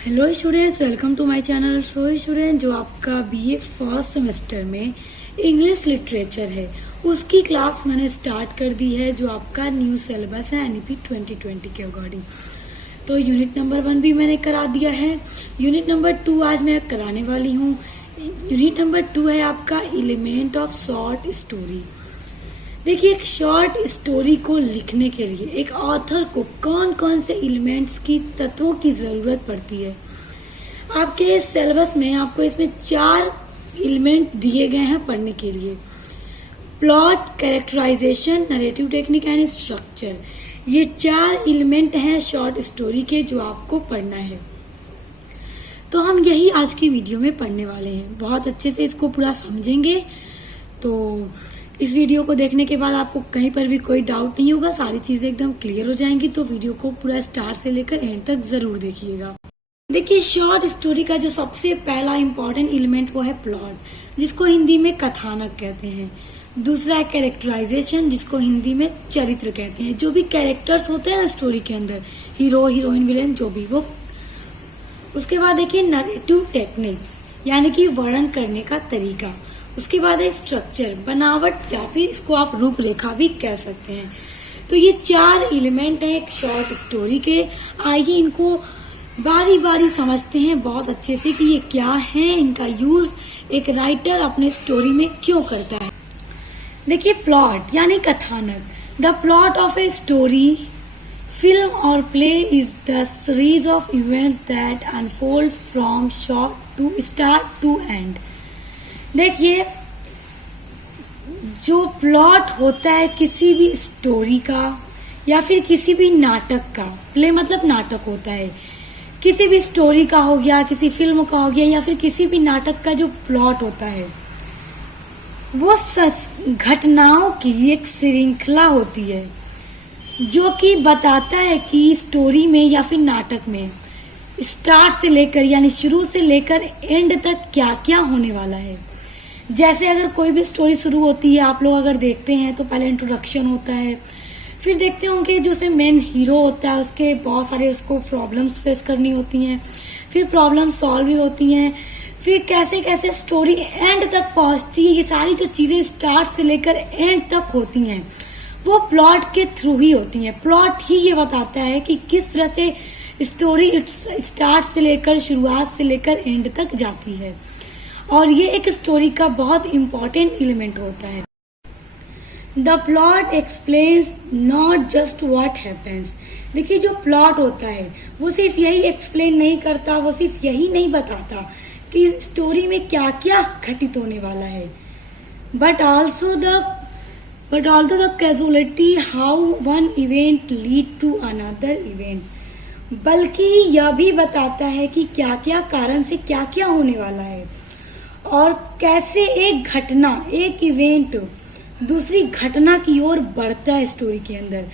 Hello students, welcome to my channel. So student, जो आपका BA first semester में English literature है उसकी क्लास मैंने स्टार्ट कर दी है, जो आपका न्यू सिलेबस है एनईपी 2020 के अकॉर्डिंग। तो यूनिट नंबर 1 भी मैंने करा दिया है। यूनिट नंबर 2 आज मैं कराने वाली हूँ। यूनिट नंबर 2 है आपका एलिमेंट ऑफ शॉर्ट स्टोरी। देखिए, एक शॉर्ट स्टोरी को लिखने के लिए एक ऑथर को कौन कौन से एलिमेंट्स की तत्वों की जरूरत पड़ती है। आपके सिलेबस में आपको इसमें 4 एलिमेंट दिए गए हैं पढ़ने के लिए। Plot, characterisation, narrative technique and structure. ये 4 एलिमेंट हैं शॉर्ट स्टोरी के जो आपको पढ़ना है। तो हम यही आज की वीडियो में पढ़ने वाले हैं। बहुत अच्छे से इसको पूरा समझेंगे। तो इस वीडियो को देखने के बाद आपको कहीं पर भी कोई डाउट नहीं होगा, सारी चीजें एकदम क्लियर हो जाएंगी। तो वीडियो को पूरा स्टार्ट से लेकर एंड तक जरूर देखिएगा। देखिए, शॉर्ट स्टोरी का जो सबसे पहला इंपॉर्टेंट एलिमेंट वो है प्लॉट, जिसको हिंदी में कथानक कहते हैं। दूसरा है कैरेक्टराइजेशन, जिसको हिंदी में चरित्र कहते हैं। जो भी कैरेक्टर्स होते हैं ना स्टोरी के अंदर, हीरो, हीरोइन, विलेन, जो भी वो। उसके बाद देखिए नरेटिव टेक्निक्स, यानी कि वर्णन करने का तरीका। उसके बाद है स्ट्रक्चर, बनावट, या फिर इसको आप रूपरेखा भी कह सकते हैं। तो ये 4 एलिमेंट हैं एक शॉर्ट स्टोरी के। आइए इनको बारी बारी समझते हैं बहुत अच्छे से कि ये क्या है, इनका यूज एक राइटर अपने स्टोरी में क्यों करता है। देखिए, प्लॉट यानी कथानक। The plot of a story, film और play is the series of event that unfold from start to end. देखिए, जो प्लॉट होता है किसी भी स्टोरी का या फिर किसी भी नाटक का, प्ले मतलब नाटक होता है, किसी भी स्टोरी का हो गया, किसी फिल्म का हो गया, या फिर किसी भी नाटक का जो प्लॉट होता है वो घटनाओं की एक श्रृंखला होती है जो कि बताता है कि स्टोरी में या फिर नाटक में स्टार्ट से लेकर यानी शुरू से लेकर एंड तक क्या क्या होने वाला है। जैसे अगर कोई भी स्टोरी शुरू होती है, आप लोग अगर देखते हैं तो पहले इंट्रोडक्शन होता है, फिर देखते होंगे जो उसमें मेन हीरो होता है उसके बहुत सारे उसको प्रॉब्लम्स फेस करनी होती हैं, फिर प्रॉब्लम सॉल्व भी होती हैं, फिर कैसे कैसे स्टोरी एंड तक पहुंचती है। ये सारी जो चीजें स्टार्ट से लेकर एंड तक होती हैं वो प्लॉट के थ्रू ही होती हैं। प्लॉट ही ये बताता है कि किस तरह से स्टोरी स्टार्ट से लेकर शुरुआत से लेकर एंड तक जाती है, और ये एक स्टोरी का बहुत इंपॉर्टेंट एलिमेंट होता है। The plot explains not just what happens. देखिए, जो प्लॉट होता है वो सिर्फ यही एक्सप्लेन नहीं करता, वो सिर्फ यही नहीं बताता कि स्टोरी में क्या क्या घटित होने वाला है, but also the causality how one event lead to another event. बल्कि यह भी बताता है कि क्या क्या कारण से क्या क्या होने वाला है और कैसे एक घटना, एक इवेंट दूसरी घटना की ओर बढ़ता है स्टोरी के अंदर।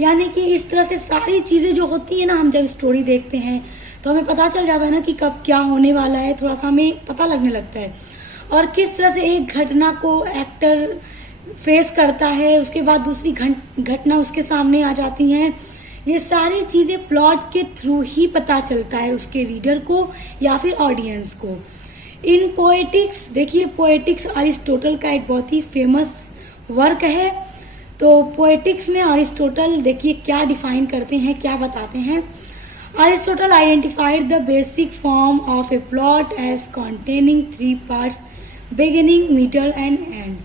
यानी कि इस तरह से सारी चीजें जो होती है ना, हम जब स्टोरी देखते हैं तो हमें पता चल जाता है ना कि कब क्या होने वाला है, थोड़ा सा हमें पता लगने लगता है, और किस तरह से एक घटना को एक्टर फेस करता है, उसके बाद दूसरी घटना उसके सामने आ जाती है। ये सारी चीजें प्लॉट के थ्रू ही पता चलता है उसके रीडर को या फिर ऑडियंस को। इन पोएटिक्स, देखिए पोएटिक्स अरिस्टोटल का एक बहुत ही फेमस वर्क है। तो पोएटिक्स में अरिस्टोटल देखिए क्या डिफाइन करते हैं, क्या बताते हैं। Aristotle identified the basic form of a plot as containing 3 parts, beginning, middle and end.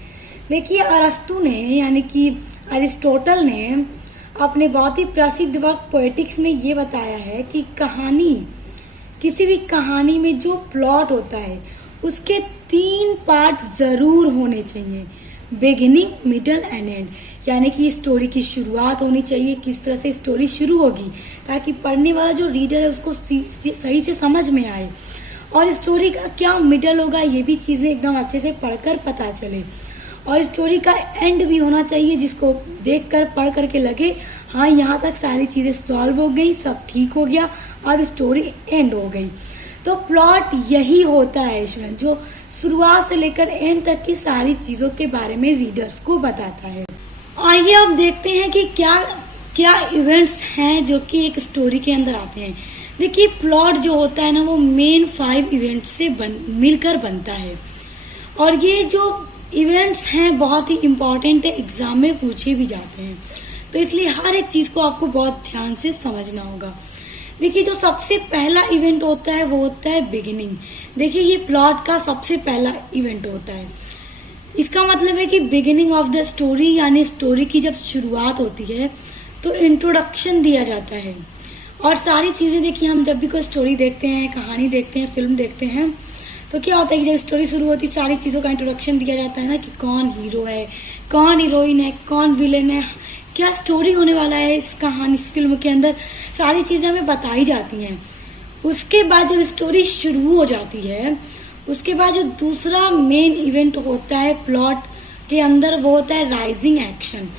देखिए, अरस्तु ने यानी कि अरिस्टोटल ने अपने बहुत ही प्रसिद्ध वर्क पोएटिक्स में ये बताया है कि कहानी, किसी भी कहानी में जो प्लॉट होता है उसके 3 पार्ट जरूर होने चाहिए, बिगिनिंग, मिडल एंड एंड। यानी कि स्टोरी की शुरुआत होनी चाहिए, किस तरह से स्टोरी शुरू होगी, ताकि पढ़ने वाला जो रीडर है उसको सही से समझ में आए, और स्टोरी का क्या मिडल होगा ये भी चीजें एकदम अच्छे से पढ़कर पता चले, और स्टोरी का एंड भी होना चाहिए जिसको देखकर पढ़ करके लगे हाँ यहाँ तक सारी चीजें सॉल्व हो गई, सब ठीक हो गया, अब स्टोरी एंड हो गई। तो प्लॉट यही होता है इसमें, जो शुरुआत से लेकर एंड तक की सारी चीजों के बारे में रीडर्स को बताता है। आइए अब देखते हैं कि क्या क्या इवेंट्स हैं जो कि एक स्टोरी के अंदर आते हैं। देखिए प्लॉट जो होता है ना वो मेन 5 इवेंट से मिलकर बनता है, और ये जो इवेंट्स हैं बहुत ही इम्पोर्टेंट है, एग्जाम में पूछे भी जाते हैं, तो इसलिए हर एक चीज को आपको बहुत ध्यान से समझना होगा। देखिए जो सबसे पहला इवेंट होता है वो होता है बिगिनिंग। देखिए ये प्लॉट का सबसे पहला इवेंट होता है। इसका मतलब है कि बिगिनिंग ऑफ द स्टोरी, यानी स्टोरी की जब शुरुआत होती है तो इंट्रोडक्शन दिया जाता है। और सारी चीजें देखिए, हम जब भी कोई स्टोरी देखते हैं, कहानी देखते हैं, फिल्म देखते हैं, तो क्या होता है कि जब स्टोरी शुरू होती है सारी चीजों का इंट्रोडक्शन दिया जाता है ना, कि कौन हीरो है, कौन हीरोइन है, कौन विलेन है, क्या स्टोरी होने वाला है इस कहानी, इस फिल्म के अंदर, सारी चीजें हमें बताई जाती हैं। उसके बाद जब स्टोरी शुरू हो जाती है, उसके बाद जो दूसरा मेन इवेंट होता है प्लॉट के अंदर वो होता है राइजिंग एक्शन।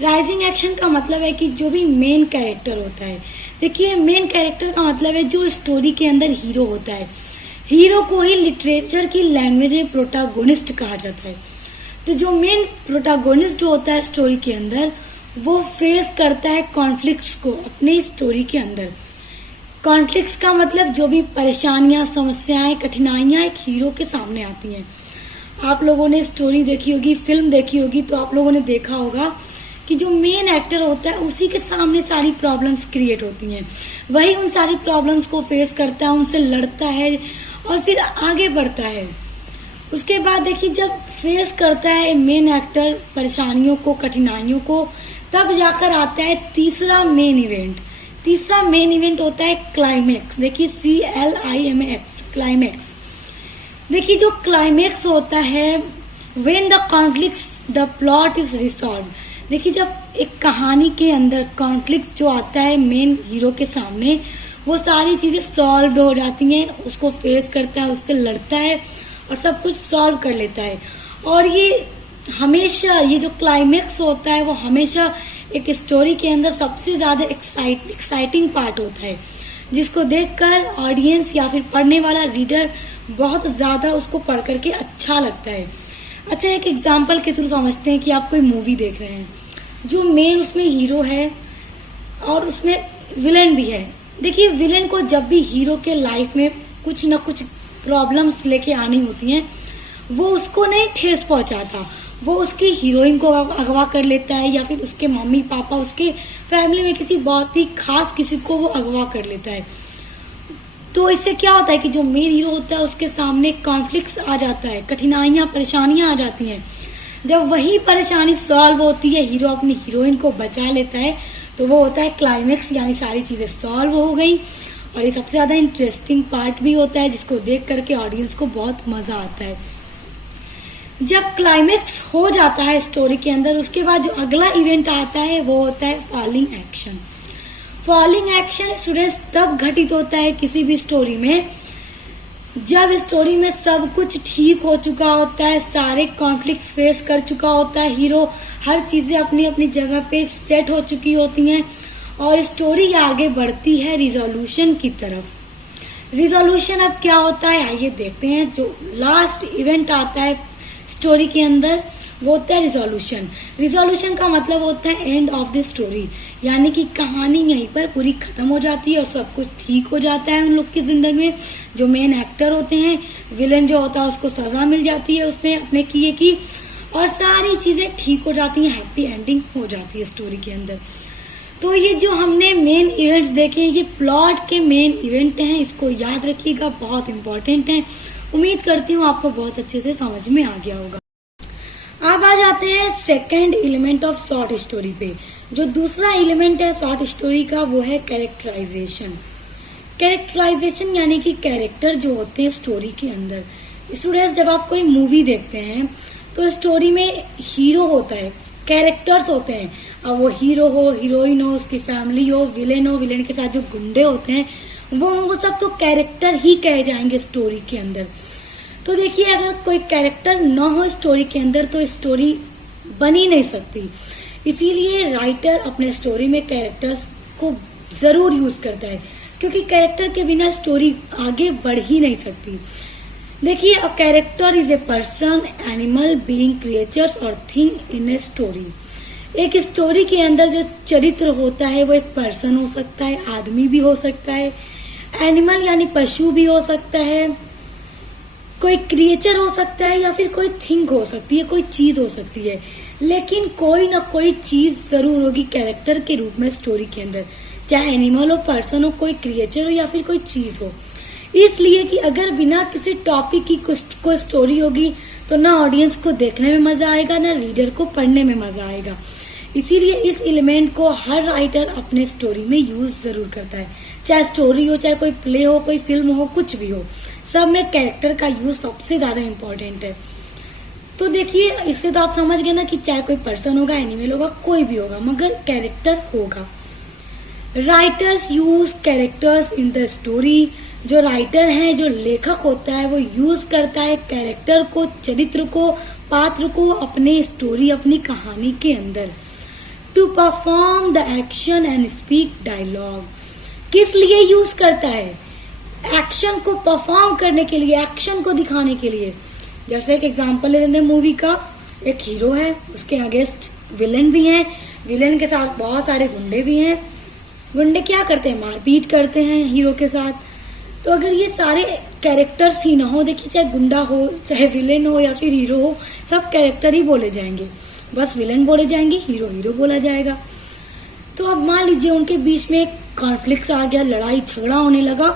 राइजिंग एक्शन का मतलब है कि जो भी मेन कैरेक्टर होता है, देखिए मेन कैरेक्टर का मतलब है जो स्टोरी के अंदर हीरो होता है। हीरो को ही लिटरेचर की लैंग्वेज में प्रोटागोनिस्ट कहा जाता है। तो जो मेन प्रोटागोनिस्ट जो होता है स्टोरी के अंदर, वो फेस करता है कॉन्फ्लिक्ट्स को अपने स्टोरी के अंदर। कॉन्फ्लिक्ट्स का मतलब जो भी परेशानियां, समस्याएं, कठिनाइयां एक हीरो के सामने आती हैं। आप लोगों ने स्टोरी देखी होगी, फिल्म देखी होगी, तो आप लोगों ने देखा होगा कि जो मेन एक्टर होता है उसी के सामने सारी प्रॉब्लम्स क्रिएट होती हैं। वही उन सारी प्रॉब्लम्स को फेस करता है, उनसे लड़ता है और फिर आगे बढ़ता है। उसके बाद देखिए जब फेस करता है मेन एक्टर परेशानियों को, कठिनाइयों को, तब जाकर आता है तीसरा मेन इवेंट। तीसरा मेन इवेंट होता है क्लाइमेक्स। देखिए CLIMAX, क्लाइमेक्स। देखिए जो क्लाइमेक्स होता है, when the conflicts the plot is resolve. देखिए जब एक कहानी के अंदर कॉन्फ्लिक्ट जो आता है मेन हीरो के सामने, वो सारी चीजें सॉल्व हो जाती हैं, उसको फेस करता है, उससे लड़ता है और सब कुछ सॉल्व कर लेता है। और ये हमेशा, ये जो क्लाइमेक्स होता है वो हमेशा एक स्टोरी के अंदर सबसे ज्यादा एक्साइटिंग पार्ट होता है, जिसको देखकर ऑडियंस या फिर पढ़ने वाला रीडर बहुत ज्यादा उसको पढ़ करके अच्छा लगता है। अच्छा एक एग्जाम्पल के थ्रू समझते हैं कि आप कोई मूवी देख रहे हैं, जो मेन उसमें हीरो है और उसमें विलेन भी है। देखिए विलेन को जब भी हीरो के लाइफ में कुछ न कुछ प्रॉब्लम्स लेके आनी होती हैं, वो उसको नहीं ठेस पहुंचाता, वो उसकी हीरोइन को अगवा कर लेता है, या फिर उसके मम्मी पापा, उसके फैमिली में किसी बहुत ही खास किसी को वो अगवा कर लेता है। तो इससे क्या होता है कि जो मेन हीरो होता है उसके सामने कॉन्फ्लिक्ट्स आ जाता है, कठिनाइयां, परेशानियां आ जाती हैं। जब वही परेशानी सॉल्व होती है, हीरो अपनी हीरोइन को बचा लेता है, तो वो होता है क्लाइमेक्स, यानी सारी चीजें सॉल्व हो गई। और ये सबसे ज्यादा इंटरेस्टिंग पार्ट भी होता है, जिसको देख करके ऑडियंस को बहुत मजा आता है। जब क्लाइमेक्स हो जाता है स्टोरी के अंदर, उसके बाद जो अगला इवेंट आता है वो होता है falling action. Falling action students तब घटित होता है किसी भी स्टोरी में, जब स्टोरी में सब कुछ ठीक हो चुका होता है, सारे कॉन्फ्लिक्ट्स फेस कर चुका होता है हीरो, हर चीजें अपनी अपनी जगह पे सेट हो चुकी होती हैं, और स्टोरी आगे बढ़ती है रिजोल्यूशन की तरफ। रिजोल्यूशन अब क्या होता है आइए देखते हैं। जो लास्ट इवेंट आता है स्टोरी के अंदर वो होता है रिजोल्यूशन। रिजोल्यूशन का मतलब होता है एंड ऑफ द स्टोरी, यानी कि कहानी यहीं पर पूरी खत्म हो जाती है और सब कुछ ठीक हो जाता है उन लोग की जिंदगी में। जो मेन एक्टर होते हैं, विलेन जो होता है, उसको सजा मिल जाती है उसने अपने किए की, और सारी चीजें ठीक हो जाती हैं, हैप्पी एंडिंग हो जाती है स्टोरी के अंदर। तो ये जो हमने मेन इवेंट्स देखे, ये प्लॉट के मेन इवेंट हैं, इसको याद रखिएगा, बहुत इंपॉर्टेंट है। उम्मीद करती हूँ आपको बहुत अच्छे से समझ में आ गया होगा। अब आ जाते हैं second element of short story पे। जो दूसरा एलिमेंट है शॉर्ट स्टोरी का वो है कैरेक्टराइजेशन। कैरेक्टराइजेशन यानी कि कैरेक्टर जो होते हैं स्टोरी के अंदर। स्टूडेंट्स जब आप कोई मूवी देखते हैं तो स्टोरी में हीरो होता है, कैरेक्टर्स होते हैं, अब वो हीरो हो, हीरोइन हो, उसकी फैमिली हो, विलेन के साथ जो गुंडे होते हैं, वो सब तो कैरेक्टर ही कहे जाएंगे स्टोरी के अंदर। तो देखिए अगर कोई कैरेक्टर न हो स्टोरी के अंदर तो स्टोरी बन ही नहीं सकती। इसीलिए राइटर अपने स्टोरी में कैरेक्टर्स को जरूर यूज करता है, क्योंकि कैरेक्टर के बिना स्टोरी आगे बढ़ ही नहीं सकती। देखिए a character is a person, animal, being, creatures और थिंग इन ए स्टोरी। एक स्टोरी के अंदर जो चरित्र होता है वो एक पर्सन हो सकता है, आदमी भी हो सकता है, एनिमल यानी पशु भी हो सकता है, कोई क्रिएचर हो सकता है, या फिर कोई थिंग हो सकती है, कोई चीज हो सकती है, लेकिन कोई ना कोई चीज जरूर होगी कैरेक्टर के रूप में स्टोरी के अंदर, चाहे एनिमल हो, पर्सन हो, कोई क्रिएचर हो या फिर कोई चीज हो। इसलिए कि अगर बिना किसी टॉपिक की कोई स्टोरी होगी तो ना ऑडियंस को देखने में मजा आएगा, ना रीडर को पढ़ने में मजा आएगा। इसीलिए इस एलिमेंट को हर राइटर अपने स्टोरी में यूज जरूर करता है, चाहे स्टोरी हो, चाहे कोई प्ले हो, कोई फिल्म हो, कुछ भी हो, सब में कैरेक्टर का यूज सबसे ज्यादा इम्पोर्टेंट है। तो देखिए, इससे तो आप समझ गए ना कि चाहे कोई पर्सन होगा, एनिमल होगा, कोई भी होगा, मगर कैरेक्टर होगा। Writers use characters in the story. जो राइटर है, जो लेखक होता है, वो यूज करता है कैरेक्टर को, चरित्र को, पात्र को अपने स्टोरी, अपनी कहानी के अंदर, to perform the action and speak dialogue. किस लिए यूज करता है? एक्शन को परफॉर्म करने के लिए, एक्शन को दिखाने के लिए। जैसे एक एग्जांपल ले लेते हैं मूवी का, एक हीरो है, उसके अगेंस्ट विलेन भी हैं, विलेन के साथ बहुत सारे गुंडे भी हैं। गुंडे क्या करते हैं? मारपीट करते हैं हीरो के साथ। तो अगर ये सारे कैरेक्टर्स ही ना हो, देखिए चाहे गुंडा हो, चाहे विलेन हो या फिर हीरो हो, सब कैरेक्टर ही बोले जाएंगे, बस विलेन बोले जाएंगे, हीरो हीरो बोला जाएगा। तो अब मान लीजिए उनके बीच में कॉन्फ्लिक्ट आ गया, लड़ाई झगड़ा होने लगा,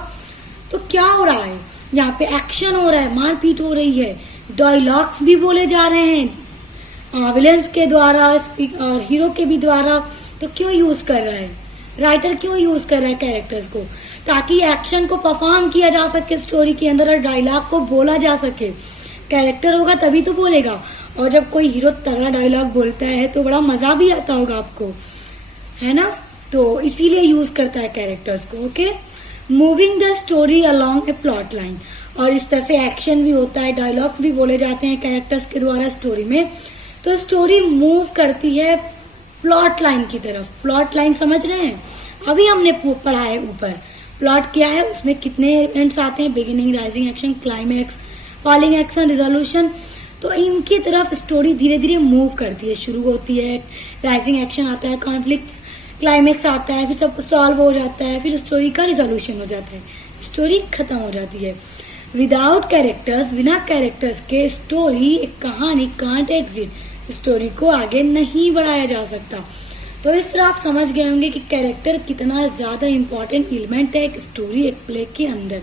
तो क्या हो रहा है? यहाँ पे एक्शन हो रहा है, मारपीट हो रही है, डायलॉग्स भी बोले जा रहे हैं विलेंस के द्वारा और हीरो के भी द्वारा। तो क्यों यूज कर रहा है राइटर? क्यों यूज कर रहा है कैरेक्टर्स को? ताकि एक्शन को परफॉर्म किया जा सके स्टोरी के अंदर और डायलॉग को बोला जा सके। कैरेक्टर होगा तभी तो बोलेगा, और जब कोई हीरो तगड़ा डायलॉग बोलता है तो बड़ा मजा भी आता होगा आपको, है ना? तो इसीलिए यूज करता है कैरेक्टर्स को। Okay, moving the story along A plot line. और इस तरह से एक्शन भी होता है, डायलॉग्स भी बोले जाते हैं कैरेक्टर्स के द्वारा स्टोरी में। तो स्टोरी मूव करती है प्लॉट लाइन की तरफ। प्लॉट लाइन समझ रहे हैं? अभी हमने पढ़ा है ऊपर, प्लॉट क्या है, उसमें कितने इवेंट्स आते हैं, beginning, rising action, climax, falling action, resolution. तो इनकी तरफ स्टोरी धीरे धीरे मूव करती है, शुरू होती है, राइजिंग एक्शन आता है, कॉन्फ्लिक्ट्स, क्लाइमैक्स आता है, फिर सब कुछ सॉल्व हो जाता है, फिर स्टोरी का रिजोल्यूशन हो जाता है, स्टोरी खत्म हो जाती है। विदाउट कैरेक्टर्स, बिना कैरेक्टर्स के स्टोरी, एक कहानी कांट एग्जिट, स्टोरी को आगे नहीं बढ़ाया जा सकता। तो इस तरह आप समझ गए होंगे कि कैरेक्टर कितना ज्यादा इम्पोर्टेंट एलिमेंट है एक स्टोरी, एक प्ले के अंदर।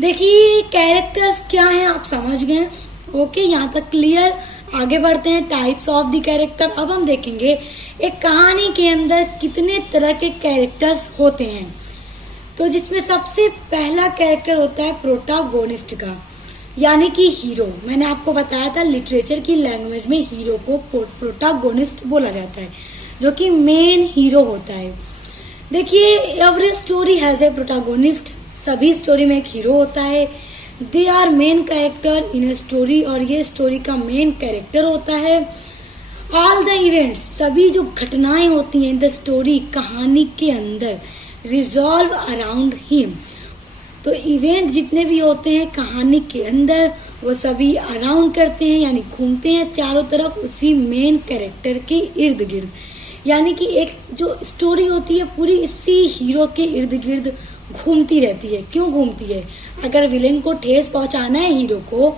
देखिए कैरेक्टर्स क्या हैं आप समझ गए। ओके, यहाँ तक क्लियर। आगे बढ़ते हैं, टाइप्स ऑफ द कैरेक्टर। अब हम देखेंगे एक कहानी के अंदर कितने तरह के कैरेक्टर्स होते हैं। तो जिसमें सबसे पहला कैरेक्टर होता है प्रोटागोनिस्ट का, यानी कि हीरो। मैंने आपको बताया था लिटरेचर की लैंग्वेज में हीरो को प्रोटागोनिस्ट बोला जाता है, जो कि मेन हीरो होता है। देखिए, every story has a protagonist. सभी स्टोरी में एक हीरो होता है। They are main character in a story, और ये स्टोरी का मेन कैरेक्टर होता है। ऑल द इवेंट्स, सभी जो घटनाएं होती हैं इन द स्टोरी, कहानी के अंदर, रिजॉल्व अराउंड हिम। तो इवेंट जितने भी होते हैं कहानी के अंदर, वो सभी अराउंड करते हैं, यानी घूमते हैं चारों तरफ उसी मेन कैरेक्टर के इर्द गिर्द। यानी कि एक जो स्टोरी होती है पूरी इसी हीरो के इर्द गिर्द घूमती रहती है। क्यों घूमती है? अगर विलेन को ठेस पहुंचाना है हीरो को,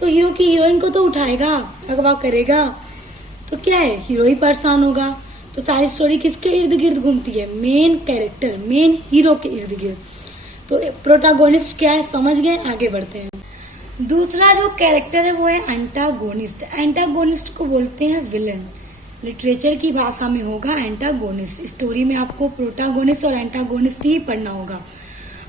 तो हीरो की हीरोइन को तो उठाएगा, अगवा करेगा, तो क्या है, हीरो ही परेशान होगा। तो सारी स्टोरी किसके इर्द गिर्द घूमती है? मेन कैरेक्टर, मेन हीरो के इर्द गिर्द। तो प्रोटागोनिस्ट क्या है समझ गए। आगे बढ़ते हैं। दूसरा जो कैरेक्टर है वो है एंटागोनिस्ट। एंटागोनिस्ट को बोलते हैं विलन। लिटरेचर की भाषा में होगा एंटागोनिस्ट। स्टोरी में आपको प्रोटागोनिस्ट और एंटागोनिस्ट ही पढ़ना होगा।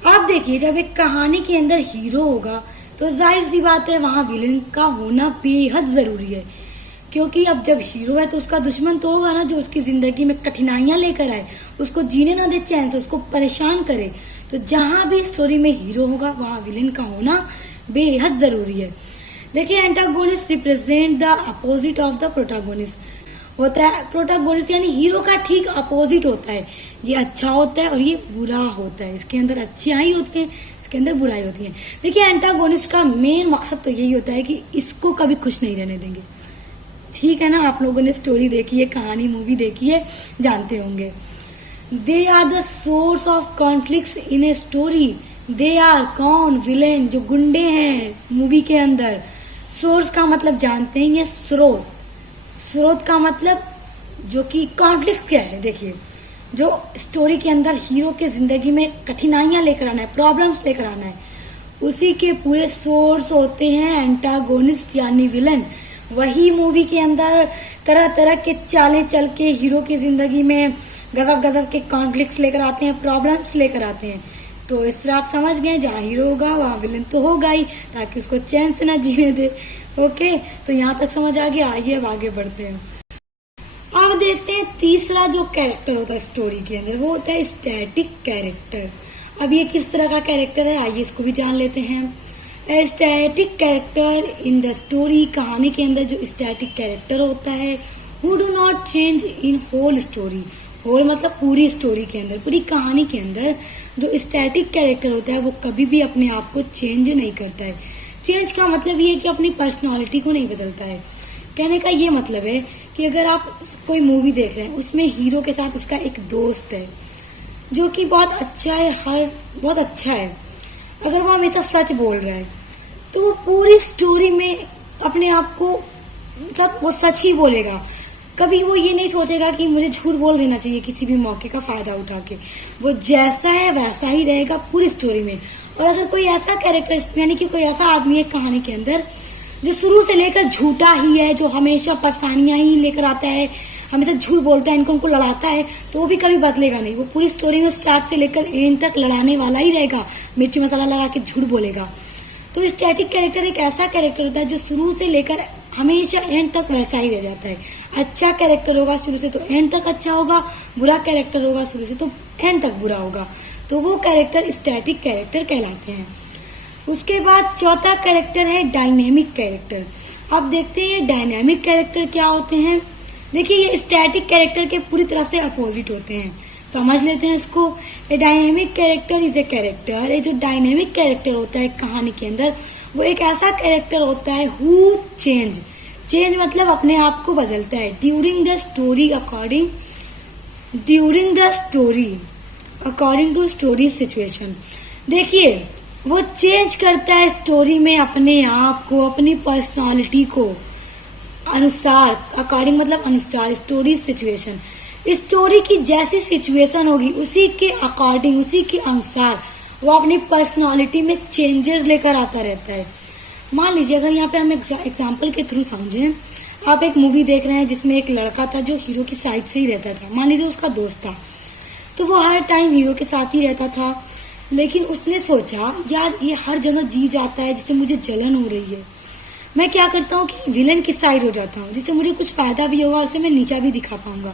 अब देखिए, जब एक कहानी के अंदर हीरो होगा तो जाहिर सी बात है वहां विलन का होना बेहद जरूरी है। क्योंकि अब जब हीरो है तो उसका दुश्मन तो होगा ना, जो उसकी जिंदगी में कठिनाइयां लेकर आए, उसको जीने ना दे चैन से, उसको परेशान करे। तो जहां भी स्टोरी में हीरो होगा वहां विलेन का होना बेहद जरूरी है। देखिए, antagonist represent the opposite of the protagonist होता है। प्रोटागोनिस्ट यानी हीरो का ठीक अपोजिट होता है। ये अच्छा होता है और ये बुरा होता है। इसके अंदर अच्छाई होती है, इसके अंदर बुराई होती है। देखिए, एंटागोनिस्ट का मेन मकसद तो यही होता है कि इसको कभी खुश नहीं रहने देंगे। ठीक है ना, आप लोगों ने स्टोरी देखी है, कहानी, मूवी देखी है, जानते होंगे। They are the source of conflicts in a story. They are कौन? विलेन, जो गुंडे हैं मूवी के अंदर। सोर्स का मतलब जानते हैं, ये स्रोत। स्रोत का मतलब जो कि कॉन्फ्लिक्ट क्या है, देखिए जो स्टोरी के अंदर हीरो के जिंदगी में कठिनाइयां लेकर आना है, प्रॉब्लम्स लेकर आना है, उसी के पूरे सोर्स होते हैं एंटागोनिस्ट यानी विलन। वही मूवी के अंदर तरह तरह के चालें चल के हीरो की जिंदगी में गजब गजब के कॉन्फ्लिक्ट्स लेकर आते हैं, प्रॉब्लम्स लेकर आते हैं। तो इस तरह आप समझ गए, जहाँ हीरो होगा वहाँ विलन तो होगा ही, ताकि उसको चैन से ना जीने दे। ओके, तो यहाँ तक समझ आ गया। आइए अब आगे बढ़ते हैं। अब देखते हैं तीसरा जो कैरेक्टर होता है स्टोरी के अंदर, वो होता है स्टैटिक कैरेक्टर। अब ये किस तरह का कैरेक्टर है, आइए इसको भी जान लेते हैं। Static character in the story, कहानी के अंदर जो स्टैटिक कैरेक्टर होता है, who do not change in whole story. Whole मतलब पूरी स्टोरी के अंदर, पूरी कहानी के अंदर जो स्टैटिक कैरेक्टर होता है वो कभी भी अपने आप को चेंज नहीं करता है। चेंज का मतलब ये है कि अपनी पर्सनालिटी को नहीं बदलता है। कहने का ये मतलब है कि अगर आप कोई मूवी देख रहे हैं, उसमें हीरो के साथ उसका एक दोस्त है जो कि बहुत अच्छा है, बहुत अच्छा है। अगर वो हमेशा सच बोल रहा है तो वो पूरी स्टोरी में अपने आप को मतलब वो सच ही बोलेगा। कभी वो ये नहीं सोचेगा कि मुझे झूठ बोल देना चाहिए किसी भी मौके का फायदा उठा के। वो जैसा है वैसा ही रहेगा पूरी स्टोरी में। और अगर कोई ऐसा कैरेक्टर यानी कि कोई ऐसा आदमी है कहानी के अंदर जो शुरू से लेकर झूठा ही है, जो हमेशा परेशानियां ही लेकर आता है, हमेशा झूठ बोलता है, उनको लड़ाता है, तो वो भी कभी बदलेगा नहीं। वो पूरी स्टोरी में स्टार्ट से लेकर एंड तक लड़ाने वाला ही रहेगा, मिर्ची मसाला लगा के झूठ बोलेगा। तो स्टैटिक कैरेक्टर एक ऐसा कैरेक्टर होता है जो शुरू से लेकर हमेशा एंड तक वैसा ही रह जाता है। अच्छा कैरेक्टर होगा शुरू से तो एंड तक अच्छा होगा, बुरा कैरेक्टर होगा शुरू से तो एंड तक बुरा होगा। तो वो कैरेक्टर स्टैटिक कैरेक्टर कहलाते हैं। उसके बाद चौथा कैरेक्टर है डायनेमिक कैरेक्टर। अब देखते हैं ये डायनेमिक कैरेक्टर क्या होते हैं। देखिए ये स्टैटिक कैरेक्टर के पूरी तरह से अपोजिट होते हैं, समझ लेते हैं इसको। A dynamic character is a character, ये जो डायनेमिक कैरेक्टर होता है कहानी के अंदर वो एक ऐसा कैरेक्टर होता है हु चेंज मतलब अपने आप को बदलता है during the story according to story situation. देखिए वो चेंज करता है स्टोरी में अपने आप को, अपनी पर्सनालिटी को अनुसार। अकॉर्डिंग मतलब अनुसार, स्टोरी सिचुएशन, स्टोरी की जैसी सिचुएशन होगी उसी के अकॉर्डिंग, उसी के अनुसार वो अपनी पर्सनालिटी में चेंजेस लेकर आता रहता है। मान लीजिए अगर यहाँ पे हम एग्जाम्पल के थ्रू समझें, आप एक मूवी देख रहे हैं जिसमें एक लड़का था जो हीरो की साइड से ही रहता था। मान लीजिए उसका दोस्त था, तो वो हर टाइम हीरो के साथ ही रहता था। लेकिन उसने सोचा यार ये हर जगह जी जाता है जिससे मुझे जलन हो रही है, मैं क्या करता हूँ कि विलन की साइड हो जाता हूँ जिससे मुझे कुछ फायदा भी होगा और उसे मैं नीचा भी दिखा पाऊंगा।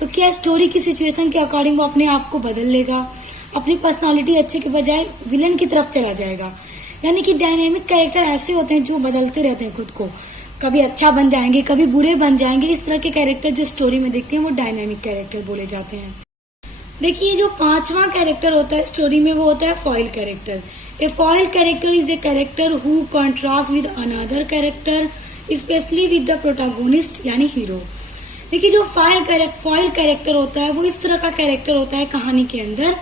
तो क्या स्टोरी की सिचुएशन के अकॉर्डिंग वो अपने आप को बदल लेगा, अपनी पर्सनालिटी अच्छे के बजाय विलन की तरफ चला जाएगा। यानी कि डायनेमिक कैरेक्टर ऐसे होते हैं जो बदलते रहते हैं खुद को, कभी अच्छा बन जाएंगे, कभी बुरे बन जाएंगे। इस तरह के कैरेक्टर जो स्टोरी में देखते हैं वो डायनेमिक कैरेक्टर बोले जाते हैं। देखिए जो पांचवा कैरेक्टर होता है स्टोरी में वो होता है foil character. A foil character is a character who contrast with another character specially with the protagonist यानी हीरो। देखिए जो फॉइल कैरेक्टर होता है वो इस तरह का कैरेक्टर होता है कहानी के अंदर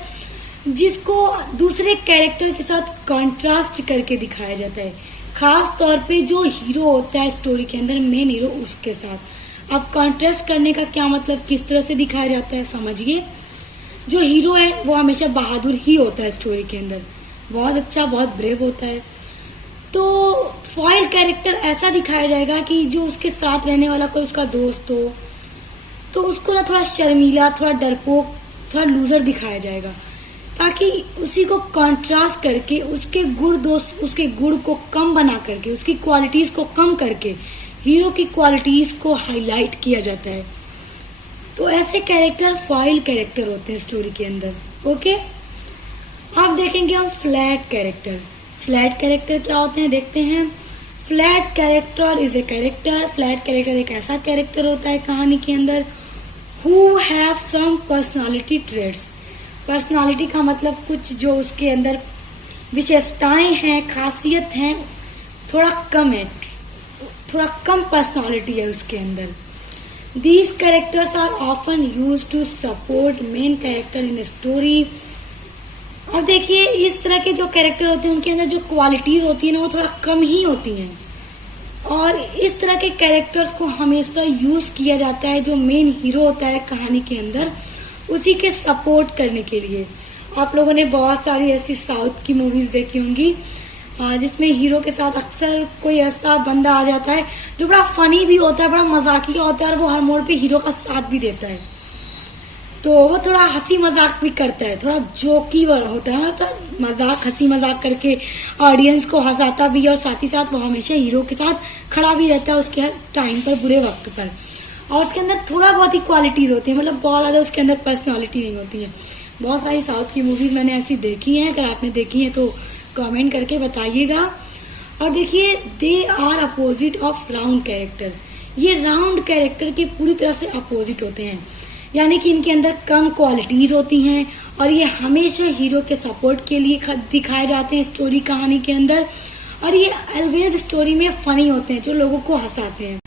जिसको दूसरे कैरेक्टर के साथ कॉन्ट्रास्ट करके दिखाया जाता है, खास तौर पे जो हीरो होता है स्टोरी के अंदर, मेन हीरो, उसके साथ। अब कॉन्ट्रास्ट करने का क्या मतलब, किस तरह से दिखाया जाता है समझिए। जो हीरो है वो हमेशा बहादुर ही होता है स्टोरी के अंदर, बहुत अच्छा, बहुत ब्रेव होता है। तो फॉइल कैरेक्टर ऐसा दिखाया जाएगा कि जो उसके साथ रहने वाला कोई उसका दोस्त हो तो उसको ना थोड़ा शर्मीला, थोड़ा डरपोक, थोड़ा लूजर दिखाया जाएगा, ताकि उसी को कंट्रास्ट करके उसके गुण को कम बना करके, उसकी क्वालिटीज को कम करके हीरो की क्वालिटीज को हाईलाइट किया जाता है। तो ऐसे कैरेक्टर फॉइल कैरेक्टर होते हैं स्टोरी के अंदर। ओके, अब देखेंगे हम फ्लैट कैरेक्टर। फ्लैट कैरेक्टर क्या होते हैं देखते हैं। Flat character is a character, flat character एक ऐसा कैरेक्टर होता है कहानी के अंदर who have some personality traits. Personality का मतलब कुछ जो उसके अंदर विशेषताएं हैं, खासियत हैं, थोड़ा कम है, थोड़ा कम पर्सनालिटी है उसके अंदर। These characters are often used to support main character in a story. और देखिए इस तरह के जो कैरेक्टर होते हैं उनके अंदर जो क्वालिटीज होती है ना वो थोड़ा कम ही होती हैं, और इस तरह के कैरेक्टर्स को हमेशा यूज किया जाता है जो मेन हीरो होता है कहानी के अंदर, उसी के सपोर्ट करने के लिए। आप लोगों ने बहुत सारी ऐसी साउथ की मूवीज देखी होंगी जिसमें हीरो के साथ अक्सर कोई ऐसा बंदा आ जाता है जो बड़ा फनी भी होता है, बड़ा मजाकिया होता है, और वो हर मोड़ पे हीरो का साथ भी देता है। तो वो थोड़ा हंसी मजाक भी करता है, थोड़ा जोकी होता है, मतलब मजाक हंसी मजाक करके ऑडियंस को हंसाता भी है, और साथ ही साथ वो हमेशा हीरो के साथ खड़ा भी रहता है उसके टाइम पर, बुरे वक्त पर। और उसके अंदर थोड़ा बहुत ही क्वालिटीज होती है, मतलब बहुत ज्यादा उसके अंदर पर्सनालिटी नहीं होती है। बहुत सारी साउथ की मूवीज मैंने ऐसी देखी हैं, अगर आपने देखी है तो कमेंट करके बताइएगा। और देखिए they are opposite of round character, ये राउंड कैरेक्टर के पूरी तरह से अपोजिट होते हैं, यानी कि इनके अंदर कम क्वालिटीज होती हैं, और ये हमेशा हीरो के सपोर्ट के लिए दिखाए जाते हैं स्टोरी कहानी के अंदर, और ये ऑलवेज स्टोरी में फनी होते हैं जो लोगों को हंसाते हैं।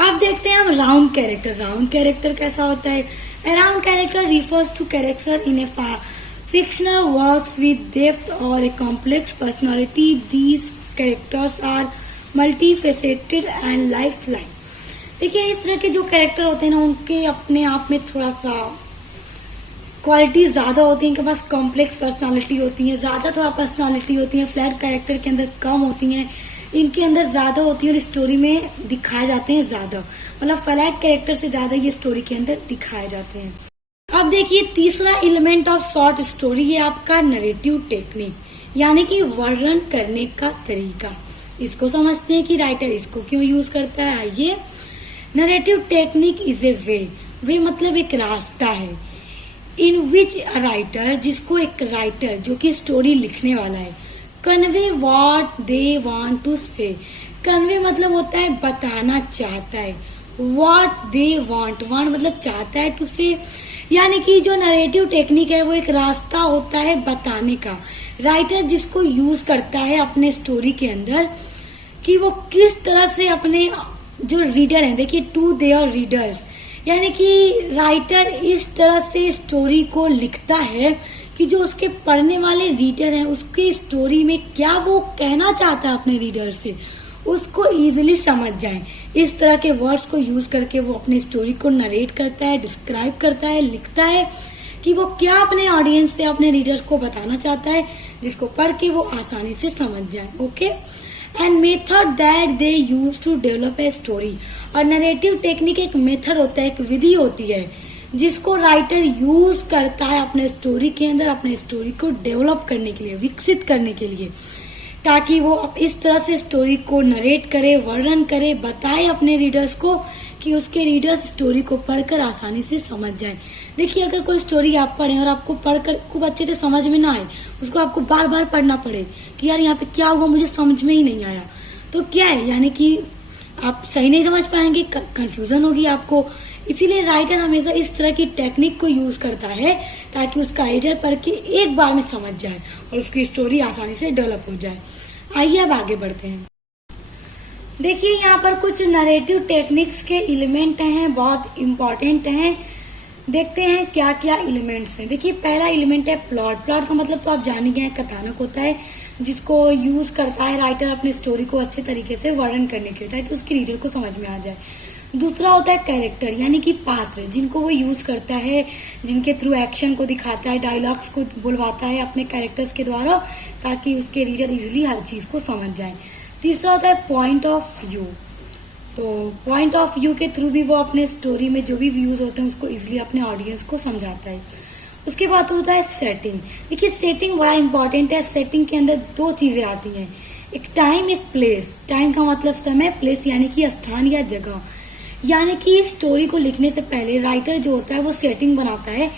अब देखते हैं हम राउंड कैरेक्टर। राउंड कैरेक्टर कैसा होता है? A round character refers to character in a fictional works with depth or a complex personality. These characters are multifaceted and lifeline. देखिए इस तरह के जो कैरेक्टर होते हैं ना उनके अपने आप में थोड़ा सा क्वालिटी ज्यादा होती है, इनके पास कॉम्प्लेक्स पर्सनालिटी होती है, ज्यादा थोड़ा पर्सनालिटी होती है, फ्लैट कैरेक्टर के अंदर कम होती हैं, इनके अंदर ज्यादा होती है और स्टोरी में दिखाए जाते हैं ज्यादा, मतलब फ्लैट कैरेक्टर से ज्यादा ये स्टोरी के अंदर दिखाए जाते हैं। अब देखिए तीसरा एलिमेंट ऑफ शॉर्ट स्टोरी है आपका नरेटिव टेक्निक, यानी कि वर्णन करने का तरीका। इसको समझते हैं कि राइटर इसको क्यों यूज करता है। आइए, नरेटिव टेक्निक इज ए वे मतलब एक रास्ता है, इन विच अ राइटर, जिसको एक राइटर जो कि स्टोरी लिखने वाला है, convey what they want to say. Convey मतलब होता है बताना चाहता है, व्हाट दे वांट मतलब चाहता है, टू से यानी कि जो नरेटिव टेक्निक है वो एक रास्ता होता है बताने का, राइटर जिसको यूज करता है अपने स्टोरी के अंदर कि वो किस तरह से अपने जो रीडर हैं, देखिए टू देयर रीडर्स, यानी कि राइटर इस तरह से स्टोरी को लिखता है कि जो उसके पढ़ने वाले रीडर हैं उसकी स्टोरी में क्या वो कहना चाहता है अपने रीडर से, उसको इजीली समझ जाए। इस तरह के वर्ड्स को यूज करके वो अपनी स्टोरी को नरेट करता है, डिस्क्राइब करता है, लिखता है कि वो क्या अपने ऑडियंस से, अपने रीडर्स को बताना चाहता है, जिसको पढ़ के वो आसानी से समझ जाए। Okay, and method that they use to develop a story. और नरेटिव टेक्निक एक मेथड होता है, एक विधि होती है जिसको राइटर यूज करता है अपने स्टोरी के अंदर, अपने स्टोरी को डेवलप करने के लिए, विकसित करने के लिए, ताकि वो इस तरह से स्टोरी को नरेट करे, वर्णन करे, बताए अपने रीडर्स को कि उसके रीडर्स स्टोरी को पढ़कर आसानी से समझ जाए। देखिए अगर कोई स्टोरी आप पढ़ें और आपको पढ़कर खूब अच्छे से समझ में ना आए, उसको आपको बार बार पढ़ना पड़े कि यार यहाँ पे क्या हुआ, मुझे समझ में ही नहीं आया, तो क्या है, यानी कि आप सही नहीं समझ पाएंगे, कंफ्यूजन होगी आपको। इसीलिए राइटर हमेशा इस तरह की टेक्निक को यूज करता है ताकि उसका रीडर पढ़ के एक बार में समझ जाए और उसकी स्टोरी आसानी से डेवलप हो जाए। आइए अब आगे बढ़ते हैं। देखिए यहाँ पर कुछ नरेटिव टेक्निक्स के एलिमेंट हैं, बहुत इंपॉर्टेंट हैं। देखते हैं क्या क्या एलिमेंट्स हैं। देखिए पहला एलिमेंट है प्लॉट। प्लॉट का मतलब तो आप जान ही गए हैं, कथानक होता है जिसको यूज करता है राइटर अपने स्टोरी को अच्छे तरीके से वर्णन करने के लिए ताकि उसके रीडर को समझ में आ जाए। दूसरा होता है कैरेक्टर, यानी कि पात्र, जिनको वो यूज करता है, जिनके थ्रू एक्शन को दिखाता है, डायलॉग्स को बुलवाता है अपने कैरेक्टर्स के द्वारा ताकि उसके रीडर इजिली हर चीज को समझ जाए। तीसरा होता है पॉइंट ऑफ व्यू। तो पॉइंट ऑफ व्यू के थ्रू भी वो अपने स्टोरी में जो भी व्यूज होते हैं उसको इजिली अपने ऑडियंस को समझाता है। उसके बाद होता है सेटिंग। देखिए सेटिंग बड़ा इंपॉर्टेंट है। सेटिंग के अंदर दो चीजें आती हैं, एक टाइम, एक प्लेस। टाइम का मतलब समय, प्लेस यानी कि स्थान या जगह। यानी कि स्टोरी को लिखने से पहले राइटर जो होता है वो सेटिंग बनाता है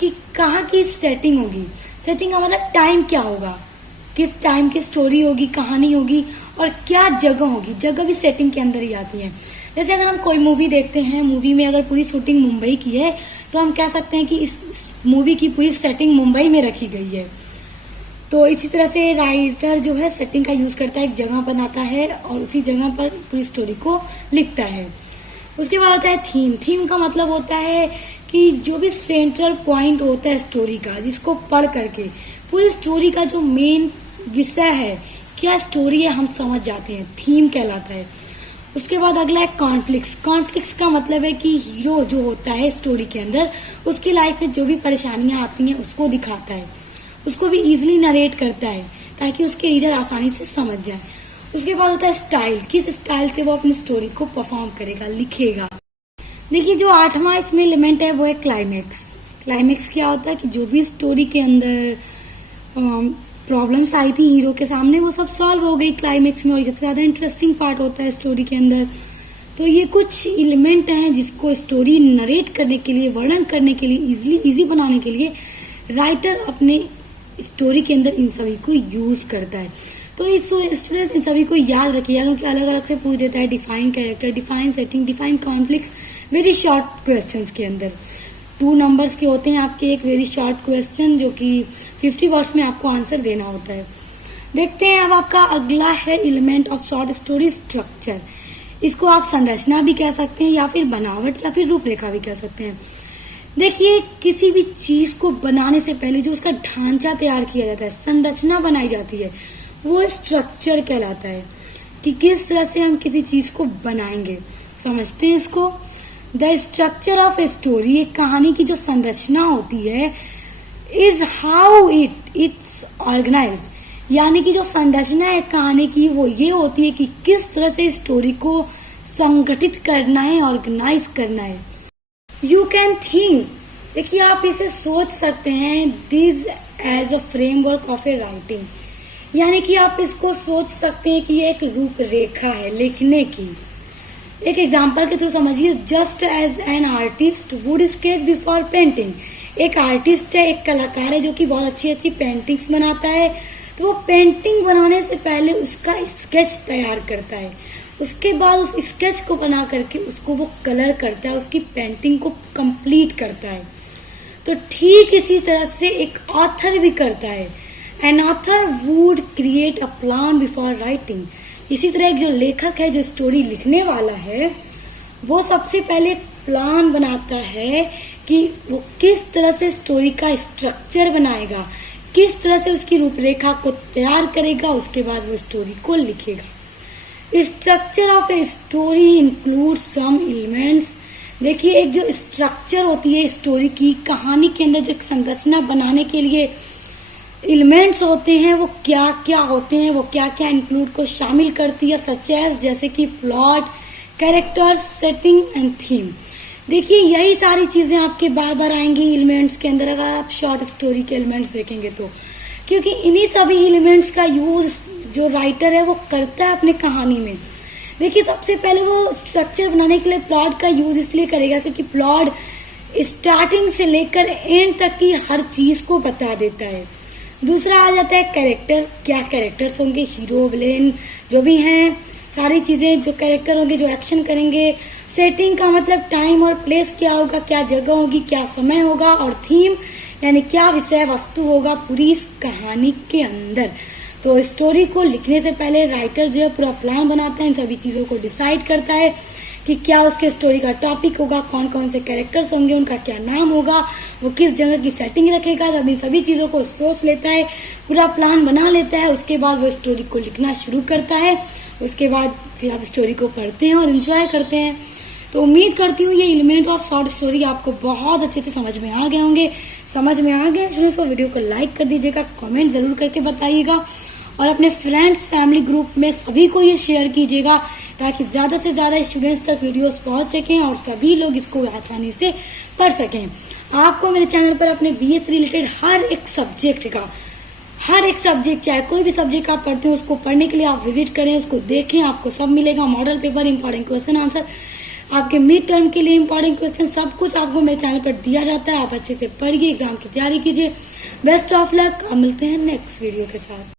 कि कहाँ की सेटिंग होगी। सेटिंग का मतलब टाइम क्या होगा, किस टाइम की स्टोरी होगी, कहानी होगी और क्या जगह होगी। जगह भी सेटिंग के अंदर ही आती है। जैसे अगर हम कोई मूवी देखते हैं, मूवी में अगर पूरी शूटिंग मुंबई की है तो हम कह सकते हैं कि इस मूवी की पूरी सेटिंग मुंबई में रखी गई है। तो इसी तरह से राइटर जो है सेटिंग का यूज करता है, एक जगह बनाता है और उसी जगह पर पूरी स्टोरी को लिखता है। उसके बाद होता है थीम। थीम का मतलब होता है कि जो भी सेंट्रल पॉइंट होता है स्टोरी का, जिसको पढ़ करके पूरी स्टोरी का जो मेन विषय है, क्या स्टोरी है, हम समझ जाते हैं, थीम कहलाता है। उसके बाद अगला है कॉन्फ्लिक्ट्स। कॉन्फ्लिक्ट्स का मतलब है कि हीरो जो होता है स्टोरी के अंदर, उसकी लाइफ में जो भी परेशानियां आती हैं उसको दिखाता है, उसको भी इजिली नरेट करता है ताकि उसके रीडर आसानी से समझ जाए। उसके बाद होता है स्टाइल। किस स्टाइल से वो अपनी स्टोरी को परफॉर्म करेगा, लिखेगा। देखिए जो 8वां इसमें एलिमेंट है वो है क्लाइमेक्स। क्लाइमेक्स क्या होता है कि जो भी स्टोरी के अंदर प्रॉब्लम्स आई थी हीरो के सामने, वो सब सॉल्व हो गई क्लाइमेक्स में, और सबसे ज्यादा इंटरेस्टिंग पार्ट होता है स्टोरी के अंदर। तो ये कुछ एलिमेंट हैं जिसको स्टोरी नरेट करने के लिए, वर्णन करने के लिए, इजी बनाने के लिए राइटर अपने स्टोरी के अंदर इन सभी को यूज करता है। तो इस स्टूडेंट्स इन सभी को याद रखिएगा, क्योंकि अलग अलग से पूछ देता है। Define character, define setting, define conflicts, very short questions के अंदर 2 नंबर्स के होते हैं आपके, एक वेरी शॉर्ट क्वेश्चन जो कि 50 वर्ड्स में आपको आंसर देना होता है। देखते हैं अब आपका अगला है element of short story, structure. इसको आप संरचना भी कह सकते हैं, या फिर बनावट, या फिर रूपरेखा भी कह सकते हैं। देखिए किसी भी चीज को बनाने से पहले जो उसका ढांचा तैयार किया जाता है, संरचना बनाई जाती है, वो स्ट्रक्चर कहलाता है कि किस तरह से हम किसी चीज को बनाएंगे। समझते हैं इसको। The structure of a story, एक कहानी की जो संरचना होती है, इज हाउ इट्स ऑर्गेनाइज्ड। यानी कि जो संरचना है कहानी की वो ये होती है कि किस तरह से स्टोरी को संगठित करना है, ऑर्गेनाइज करना है। यू कैन थिंक, देखिए आप इसे सोच सकते हैं, this as a framework of a writing. यानी कि आप इसको सोच सकते हैं कि ये एक रूपरेखा है लिखने की। एक एग्जाम्पल के थ्रू समझिए। Just as an artist would sketch before painting. एक आर्टिस्ट है, एक कलाकार है जो कि बहुत अच्छी अच्छी पेंटिंग्स बनाता है, तो वो पेंटिंग बनाने से पहले उसका स्केच तैयार करता है। उसके बाद उस स्केच को बना करके उसको वो कलर करता है, उसकी पेंटिंग को कंप्लीट करता है। तो ठीक इसी तरह से एक ऑथर भी करता है। An author would create a plan before writing. इसी तरह एक जो लेखक है, जो स्टोरी लिखने वाला है, वो सबसे पहले प्लान बनाता है कि वो किस तरह से स्टोरी का स्ट्रक्चर बनाएगा, किस तरह से उसकी रूपरेखा को तैयार करेगा, उसके बाद वो स्टोरी को लिखेगा। Structure of a story include some elements. देखिए एक जो स्ट्रक्चर होती है स्टोरी की, कहानी के अंदर जो एक संरचना बनाने के लिए एलिमेंट्स होते हैं, वो क्या क्या होते हैं, वो क्या क्या इंक्लूड को शामिल करती है, सच एज जैसे कि plot, characters, setting and theme. देखिए यही सारी चीजें आपके बार बार आएंगी एलिमेंट्स के अंदर अगर आप शॉर्ट स्टोरी के एलिमेंट्स देखेंगे तो, क्योंकि इन्हीं सभी एलिमेंट्स का यूज जो राइटर है वो करता है अपने कहानी में। देखिए सबसे पहले वो स्ट्रक्चर बनाने के लिए प्लॉट का यूज इसलिए करेगा क्योंकि प्लॉट स्टार्टिंग से लेकर एंड तक की हर चीज को बता देता है। दूसरा आ जाता है कैरेक्टर। क्या कैरेक्टर्स होंगे, हीरो, विलेन, जो भी हैं, सारी चीजें जो कैरेक्टर होंगे, जो एक्शन करेंगे। सेटिंग का मतलब टाइम और प्लेस क्या होगा, क्या जगह होगी, क्या समय होगा। और थीम यानी क्या विषय वस्तु होगा पूरी इस कहानी के अंदर। तो स्टोरी को लिखने से पहले राइटर जो है पूरा प्लान बनाता है, इन सभी चीजों को डिसाइड करता है कि क्या उसके स्टोरी का टॉपिक होगा, कौन कौन से कैरेक्टर्स होंगे, उनका क्या नाम होगा, वो किस जगह की सेटिंग रखेगा। जब इन सभी चीजों को सोच लेता है, पूरा प्लान बना लेता है, उसके बाद वो स्टोरी को लिखना शुरू करता है। उसके बाद फिर आप स्टोरी को पढ़ते हैं और एंजॉय करते हैं। तो उम्मीद करती हूँ ये एलिमेंट ऑफ शॉर्ट स्टोरी आपको बहुत अच्छे से समझ में आ गए होंगे। समझ में आ गए तो वीडियो को लाइक कर दीजिएगा, कमेंट जरूर करके बताइएगा, और अपने फ्रेंड्स फैमिली ग्रुप में सभी को ये शेयर कीजिएगा ताकि ज्यादा से ज्यादा स्टूडेंट्स तक वीडियोस पहुंच सकें और सभी लोग इसको आसानी से पढ़ सकें। आपको मेरे चैनल पर अपने बीए से रिलेटेड हर एक सब्जेक्ट चाहे कोई भी सब्जेक्ट आप पढ़ते हो उसको पढ़ने के लिए आप विजिट करें, उसको देखें, आपको सब मिलेगा। Model paper, important question answer, आपके मिड टर्म के लिए इंपॉर्टेंट क्वेश्चन, सब कुछ आपको मेरे चैनल पर दिया जाता है। आप अच्छे से पढ़िए, एग्जाम की तैयारी कीजिए। Best of luck. अब मिलते हैं नेक्स्ट वीडियो के साथ।